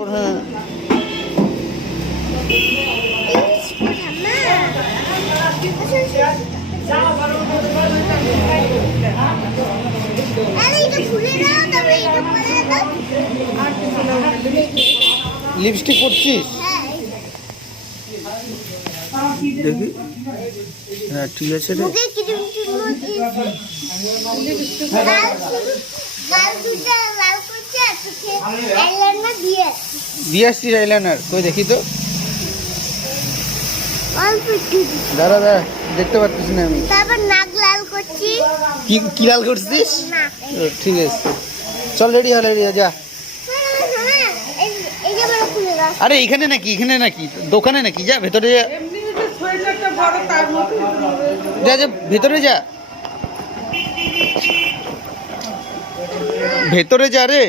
হ্যাঁ লিপস্টিক পরছিস দেখি হ্যাঁ ঠিক আছে রে দিয়ে আসছিস আইলাইনার কই দেখি তো দাঁড়া দাঁড়া দেখতে পাচ্ছিস না আমি তারপর নাক লাল করছি কি কি লাল করছিস ঠিক আছে চল রেডি হ রেডি যা আরে এখানে নাকি দোকানে নাকি যা ভেতরে যা যা যা ভেতরে যা ভেতরে যা রে